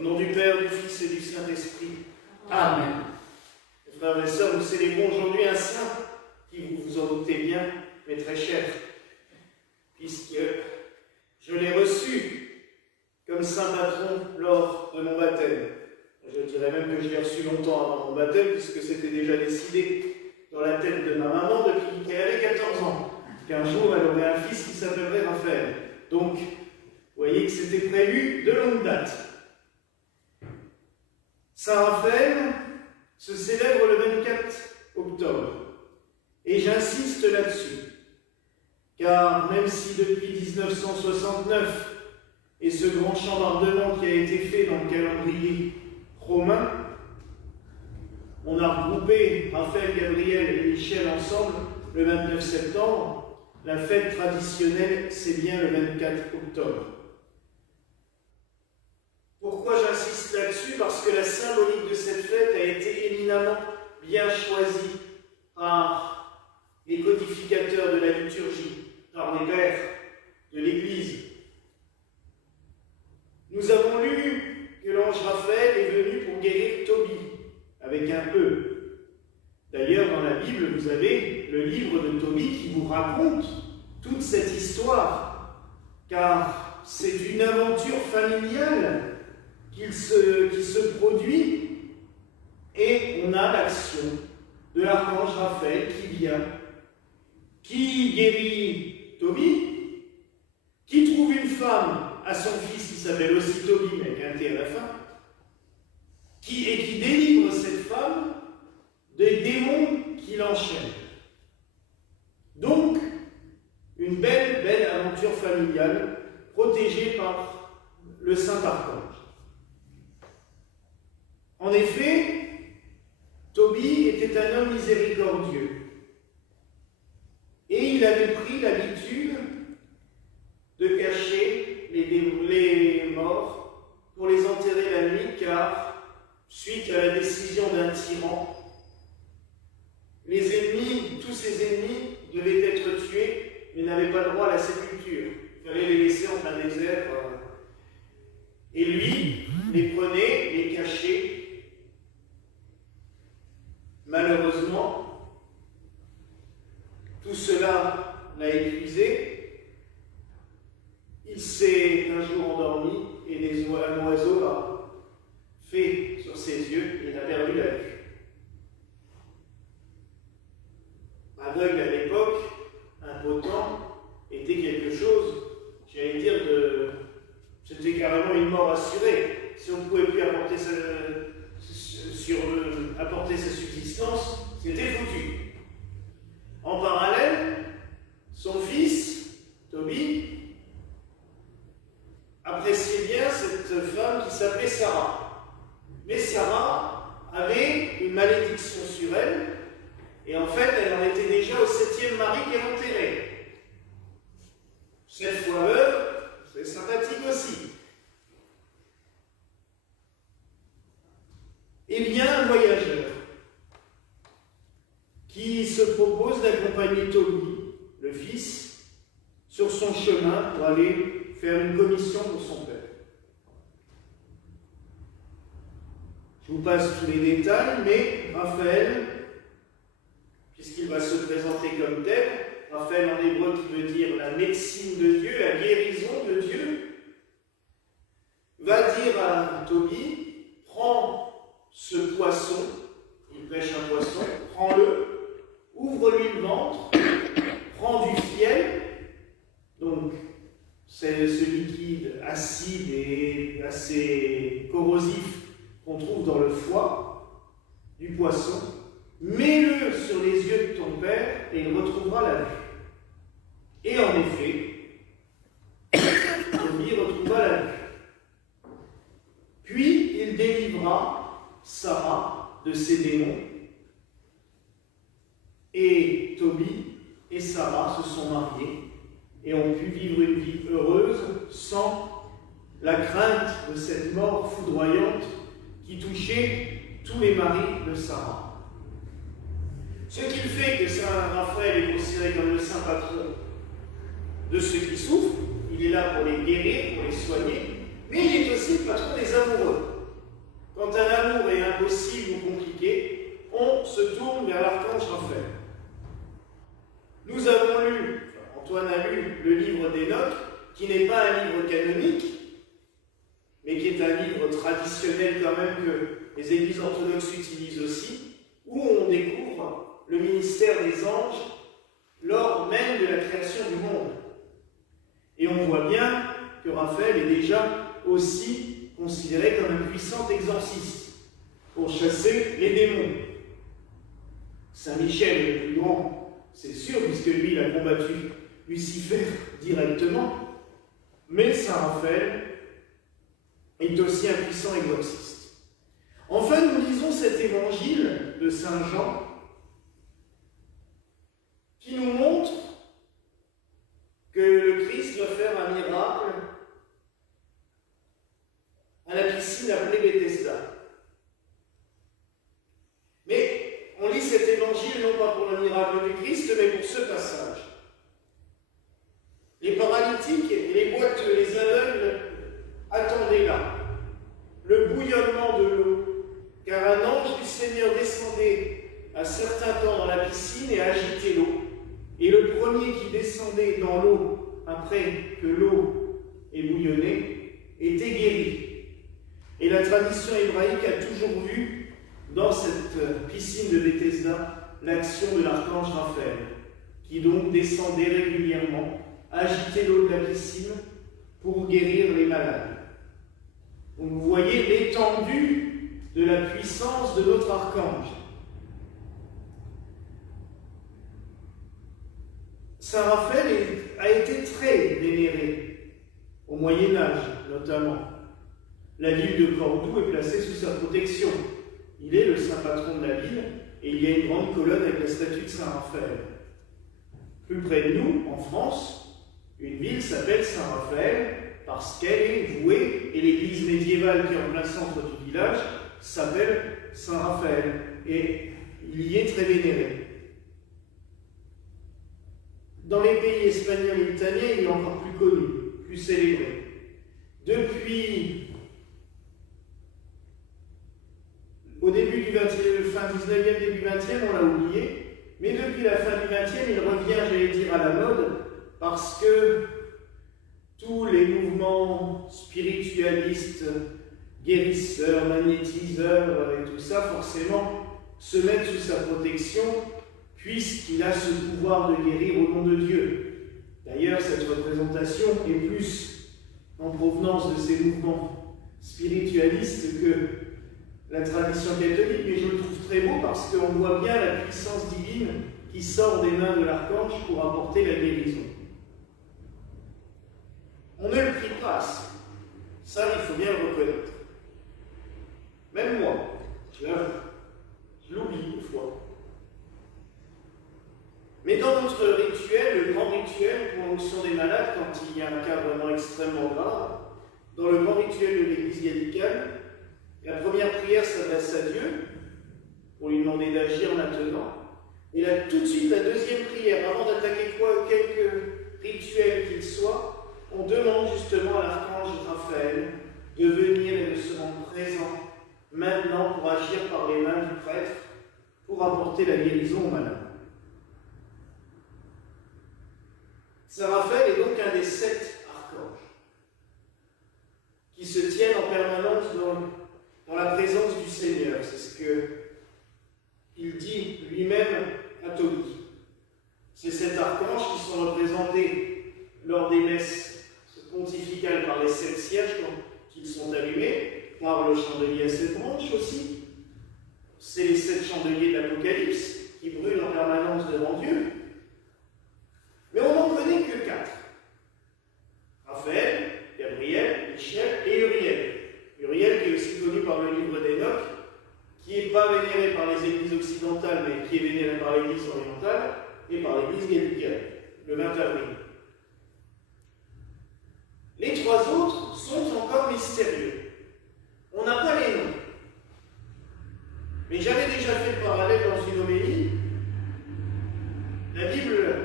Au nom du Père, du Fils et du Saint-Esprit. Amen. Mes frères et sœurs, nous célébrons aujourd'hui un saint qui, vous vous en doutez bien, m'est très cher, puisque je l'ai reçu comme saint patron lors de mon baptême. Je dirais même que je l'ai reçu longtemps avant mon baptême, puisque c'était déjà décidé dans la tête de ma maman depuis qu'elle avait 14 ans, qu'un jour elle aurait un fils qui s'appellerait Raphaël. Donc, vous voyez que c'était prévu de longue date. Saint Raphaël se célèbre le 24 octobre. Et j'insiste là-dessus, car même si depuis 1969, et ce grand chambardement qui a été fait dans le calendrier romain, on a regroupé Raphaël, Gabriel et Michel ensemble le 29 septembre, la fête traditionnelle, c'est bien le 24 octobre. Pourquoi j'insiste là-dessus? Parce que la symbolique de cette fête a été éminemment bien choisie par les codificateurs de la liturgie, par les pères de l'Église. Nous avons lu que l'ange Raphaël est venu pour guérir Tobie, avec un E. D'ailleurs, dans la Bible, vous avez le livre de Tobie qui vous raconte toute cette histoire, car c'est une aventure familiale qui se produit, et on a l'action de l'archange Raphaël qui vient, qui guérit Tobie, qui trouve une femme à son fils qui s'appelle aussi Tobie, mais avec un T à la fin, qui délivre cette femme des démons qui l'enchaînent. Donc, une belle aventure familiale protégée par le Saint-Archange. En effet, Tobie était un homme miséricordieux et il avait pris l'habitude de cacher les morts pour les enterrer la nuit, car suite à la décision d'un tyran, tous ses ennemis devaient être tués mais n'avaient pas le droit à la sépulture. Il fallait les laisser en plein désert. Et lui les prenait, les cachait. Malheureusement, tout cela l'a épuisé. Il s'est un jour endormi et un oiseau a fait sur ses yeux et il a perdu la vue. Aveugle à l'époque, impotent, était quelque chose, j'allais dire, c'était carrément une mort assurée. Si on ne pouvait plus apporter sa subsistance, c'était foutu. En parallèle, son fils, Tobie, appréciait bien cette femme qui s'appelait Sarah. Mais Sarah avait une malédiction sur elle, et en fait, elle en était déjà au 7e mari qu'elle enterrait. Cette fois veuve, c'est sympathique aussi. Eh bien, un voyageur qui se propose d'accompagner Tobie, le fils, sur son chemin pour aller faire une commission pour son père. Je vous passe tous les détails, mais Raphaël, puisqu'il va se présenter comme tel, Raphaël en hébreu qui veut dire la médecine de Dieu, la guérison de Dieu, va dire à Tobie, prends ce poisson, il pêche un poisson, prends-le, ouvre-lui le ventre, prends du fiel, donc c'est ce liquide acide et assez corrosif qu'on trouve dans le foie du poisson, mets-le sur les yeux de ton père et il retrouvera la vue. Et en effet, Tobie retrouva la vue. Puis il délivra Sarah de ses démons, et Tobie et Sarah se sont mariés et ont pu vivre une vie heureuse sans la crainte de cette mort foudroyante qui touchait tous les maris de Sarah. Ce qui fait que Saint Raphaël est considéré comme le saint patron de ceux qui souffrent. Il est là pour les guérir, pour les soigner, mais il est aussi le patron des amoureux. quand un amour est impossible ou compliqué, on se tourne vers l'archange Raphaël. Nous avons lu, Antoine a lu le livre d'Enoch, qui n'est pas un livre canonique, mais qui est un livre traditionnel quand même que les églises orthodoxes utilisent aussi, où on découvre le ministère des anges lors même de la création du monde. Et on voit bien que Raphaël est déjà aussi considéré comme un puissant exorciste pour chasser les démons. Saint Michel est le plus grand, c'est sûr, puisque lui il a combattu Lucifer directement, mais Saint Raphaël est aussi un puissant exorciste. Enfin, nous lisons cet évangile de Saint Jean qui nous montre que le Christ va faire un miracle à la piscine appelée Bethesda. Mais on lit cet évangile non pas pour le miracle du Christ, mais pour ce passage. Les paralytiques et les boiteux, les aveugles attendaient là le bouillonnement de l'eau, car un ange du Seigneur descendait à certains temps dans la piscine et agitait l'eau. Et le premier qui descendait dans l'eau après que l'eau ait bouillonné était guéri. Et la tradition hébraïque a toujours vu dans cette piscine de Bethesda l'action de l'archange Raphaël, qui donc descendait régulièrement, agitait l'eau de la piscine pour guérir les malades. Donc vous voyez l'étendue de la puissance de notre archange. Saint Raphaël a été très vénéré, au Moyen-Âge notamment. La ville de Cordoue est placée sous sa protection. Il est le saint patron de la ville et il y a une grande colonne avec la statue de Saint Raphaël. Plus près de nous, en France, une ville s'appelle Saint-Raphaël parce qu'elle est vouée, et l'église médiévale qui est en plein centre du village s'appelle Saint-Raphaël et il y est très vénéré. Dans les pays espagnols et italiens, il est encore plus connu, plus célébré. Depuis au début du fin 19e, début 20e, on l'a oublié, mais depuis la fin du 20e, il revient, j'allais dire, à la mode, parce que tous les mouvements spiritualistes, guérisseurs, magnétiseurs et tout ça, forcément, se mettent sous sa protection, puisqu'il a ce pouvoir de guérir au nom de Dieu. D'ailleurs, cette représentation est plus en provenance de ces mouvements spiritualistes que la tradition catholique, mais je le trouve très beau parce qu'on voit bien la puissance divine qui sort des mains de l'archange pour apporter la guérison. On ne le prie pas assez. Ça, il faut bien le reconnaître. Même moi, je l'oublie une fois. Mais dans notre rituel, le grand rituel pour l'onction des malades, quand il y a un cas vraiment extrêmement grave, dans le grand rituel de l'Église gallicane, la première prière s'adresse à Dieu pour lui demander d'agir maintenant. Et là, tout de suite, la deuxième prière, avant d'attaquer quelque rituel qu'il soit, on demande justement à l'archange Raphaël de venir et de se rendre présent maintenant pour agir par les mains du prêtre pour apporter la guérison aux malades. Saint Raphaël est donc un des 7 archanges qui se tiennent en permanence dans la présence du Seigneur. C'est ce qu'il dit lui-même à Tobie. C'est cet archange qui sont représentés lors des messes pontificales par les 7 cierges qui sont allumés, par le chandelier à 7 branches aussi. C'est les 7 chandeliers de l'Apocalypse qui brûlent en permanence devant Dieu. Mais on n'en connaît que 4. Raphaël, Gabriel, Michel et Uriel. Uriel qui est aussi connu par le livre d'Enoch, qui n'est pas vénéré par les églises occidentales, mais qui est vénéré par l'église orientale et par l'église gallicane, le 20 avril. Les 3 autres sont encore mystérieux. On n'a pas les noms. Mais j'avais déjà fait le parallèle dans une homélie. La Bible,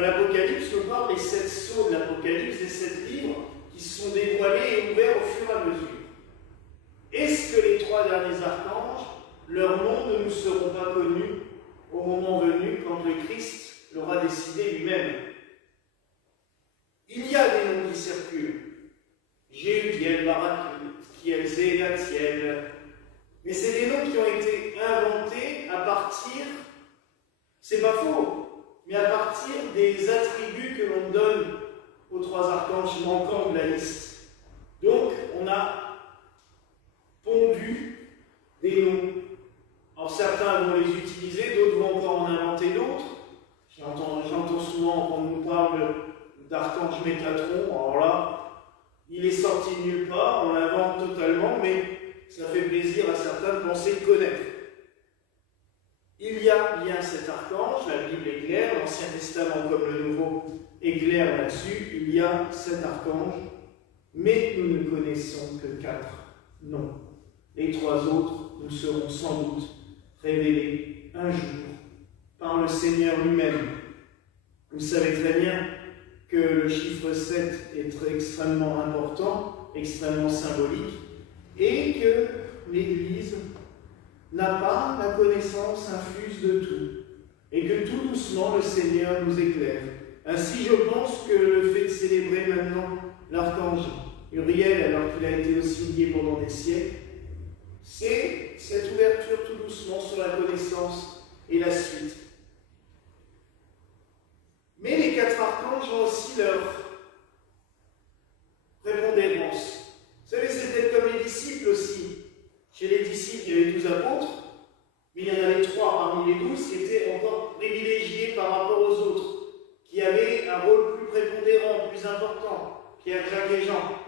l'Apocalypse nous parle des 7 sceaux de l'Apocalypse, des 7 livres qui se sont dévoilés et ouverts au fur et à mesure. Est-ce que les 3 leurs noms ne nous seront pas connus au moment venu quand le Christ l'aura décidé lui-même. Il y a des noms qui circulent. Jéhudiel, Barakiel, Zéatiel. Mais c'est des noms qui ont été inventés à partir, c'est pas faux, mais à partir des attributs que l'on donne aux trois archanges manquants de la liste. Donc, on a pondu des noms. Alors, certains vont les utiliser, d'autres vont encore en inventer d'autres. J'entends souvent qu'on nous parle d'archange Métatron. Alors là, il est sorti de nulle part, on l'invente totalement, mais ça fait plaisir à certains de penser le connaître. Il y a bien cet archange, la Bible est claire, l'Ancien Testament comme le Nouveau est clair là-dessus, il y a cet archange, mais nous ne connaissons que 4 noms. Les 3 autres nous seront sans doute révélés un jour par le Seigneur lui-même. Vous savez très bien que le chiffre 7 est extrêmement important, extrêmement symbolique, et que l'Église n'a pas la connaissance infuse de tout, et que tout doucement le Seigneur nous éclaire. Ainsi, je pense que le fait de célébrer maintenant l'archange Uriel, alors qu'il a été aussi lié pendant des siècles, c'est cette ouverture tout doucement sur la connaissance et la suite. Mais les 4 archanges ont aussi leur prépondérance. Vous savez, c'est peut-être comme les disciples aussi. Chez les disciples, il y avait 12 apôtres, mais il y en avait 3 parmi les 12 qui étaient encore privilégiés par rapport aux autres, qui avaient un rôle plus prépondérant, plus important, Pierre, Jacques et Jean.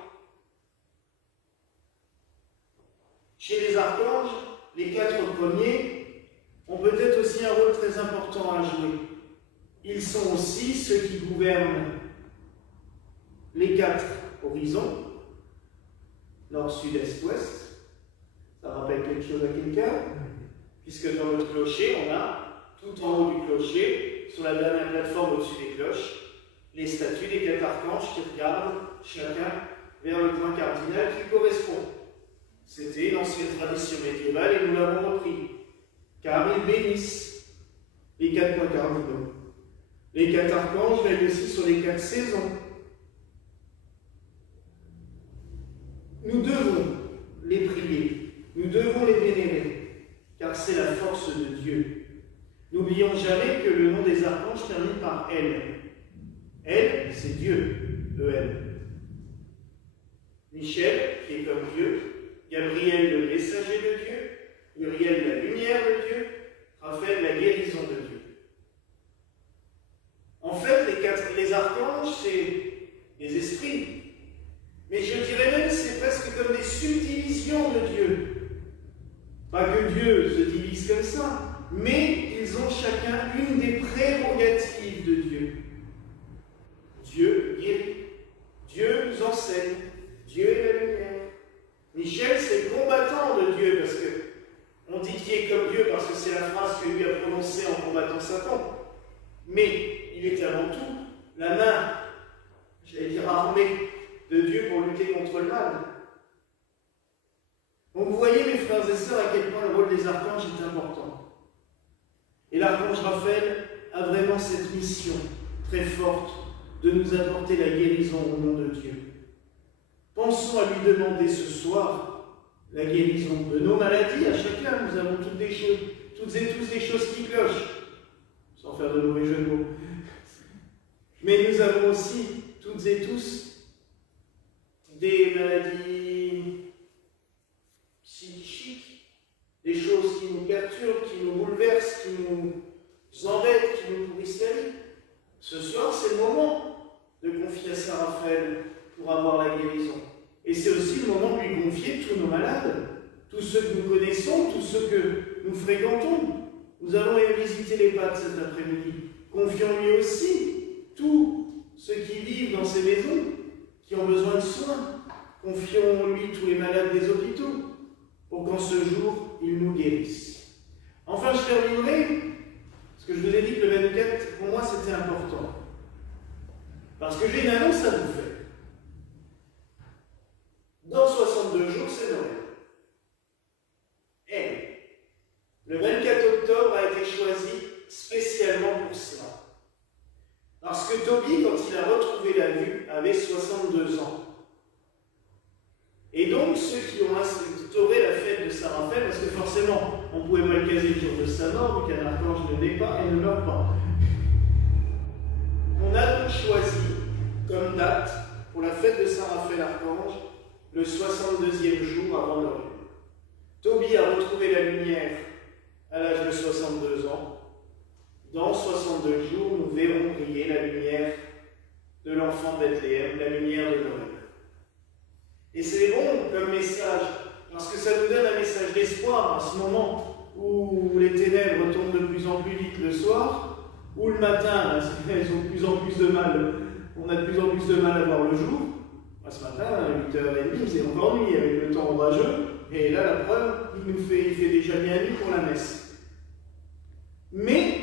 Chez les archanges, les 4 premiers ont peut-être aussi un rôle très important à jouer. Ils sont aussi ceux qui gouvernent les 4 horizons, nord, sud, est, ouest. Ça rappelle quelque chose à quelqu'un? Puisque dans notre clocher, on a tout en haut du clocher, sur la dernière plateforme au-dessus des cloches, les statues des 4 archanges qui regardent chacun vers le point cardinal qui correspond. C'était une ancienne tradition médiévale et nous l'avons repris, car ils bénissent les 4 points cardinaux. Les 4 archanges veillent aussi sur les 4 saisons. Nous devons les prier, nous devons les vénérer, car c'est la force de Dieu. N'oublions jamais que le nom des archanges termine par elle. Elle, c'est Dieu, E-L. Michel, qui est comme Dieu, Gabriel, le messager de Dieu, Uriel, la lumière de Dieu, Raphaël, la guérison de Dieu. En fait, les archanges, c'est des esprits. Mais je dirais même que c'est presque comme des subdivisions de Dieu. Pas que Dieu se divise comme ça, mais ils ont chacun une des prérogatives de Dieu. Dieu guérit, Dieu nous enseigne, Dieu est la lumière. Michel, c'est le combattant de Dieu, parce que on dit qu'il est comme Dieu, parce que c'est la phrase que lui a prononcée en combattant Satan. Mais il est avant tout la main, j'allais dire armée, de Dieu pour lutter contre le mal. Donc vous voyez, mes frères et sœurs, à quel point le rôle des archanges est important. Et l'archange Raphaël a vraiment cette mission très forte de nous apporter la guérison au nom de Dieu. Pensons à lui demander ce soir la guérison de nos maladies. À chacun, nous avons toutes et tous des choses qui clochent, sans faire de mauvais jeux de mots. Mais nous avons aussi, toutes et tous, des maladies psychiques, des choses qui nous perturbent, qui nous bouleversent, qui nous embêtent, qui nous pourrissent la vie. Ce soir, c'est le moment de confier à Saint Raphaël pour avoir la guérison. Et c'est aussi le moment de lui confier tous nos malades, tous ceux que nous connaissons, tous ceux que nous fréquentons. Nous allons visiter les Pâques cet après-midi. Confions-lui aussi tous ceux qui vivent dans ces maisons, qui ont besoin de soins. Confions-lui tous les malades des hôpitaux, pour qu'en ce jour, il nous guérisse. Enfin, je terminerai, parce que je vous ai dit que le 24, pour moi, c'était important. Parce que j'ai une annonce à vous faire. Dans 62 jours, c'est Noël. Et que Tobie, quand il a retrouvé la vue, avait 62 ans. Et donc, ceux qui ont instauré la fête de Saint-Raphaël, parce que forcément, on ne pouvait pas le caser le jour de sa mort, vu qu'un archange ne naît pas et ne meurt pas. On a donc choisi comme date pour la fête de Saint-Raphaël archange le 62e jour avant Noël. Tobie a retrouvé la lumière à l'âge de 62 ans. Dans 62 jours, nous verrons briller la lumière de l'enfant de Bethléem, la lumière de Noël. Et c'est bon comme message, parce que ça nous donne un message d'espoir à ce moment où les ténèbres tombent de plus en plus vite le soir, ou le matin, elles ont de plus en plus de mal, on a de plus en plus de mal à voir le jour. Ce matin, à 8h30, c'est encore nuit avec le temps orageux, et là la preuve, il fait déjà bien nuit pour la messe. Mais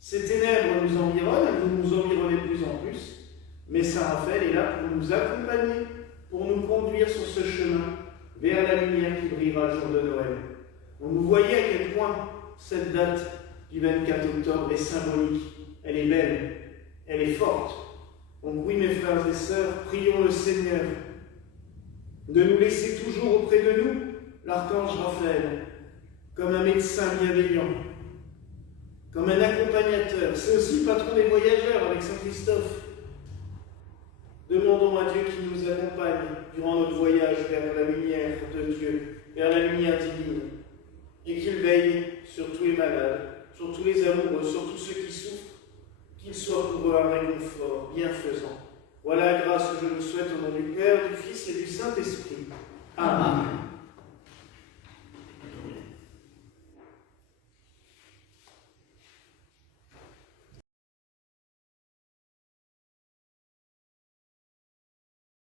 ces ténèbres nous environnent, elles nous environnent de plus en plus, mais Saint Raphaël est là pour nous accompagner, pour nous conduire sur ce chemin vers la lumière qui brillera le jour de Noël. Donc vous voyez à quel point cette date du 24 octobre est symbolique, elle est belle, elle est forte. Donc oui, mes frères et sœurs, prions le Seigneur de nous laisser toujours auprès de nous l'archange Raphaël, comme un médecin bienveillant, comme un accompagnateur. C'est aussi le patron des voyageurs avec Saint Christophe. Demandons à Dieu qu'il nous accompagne durant notre voyage vers la lumière de Dieu, vers la lumière divine, et qu'il veille sur tous les malades, sur tous les amoureux, sur tous ceux qui souffrent, qu'il soit pour eux un réconfort bienfaisant. Voilà la grâce que je vous souhaite au nom du Père, du Fils et du Saint-Esprit. Amen.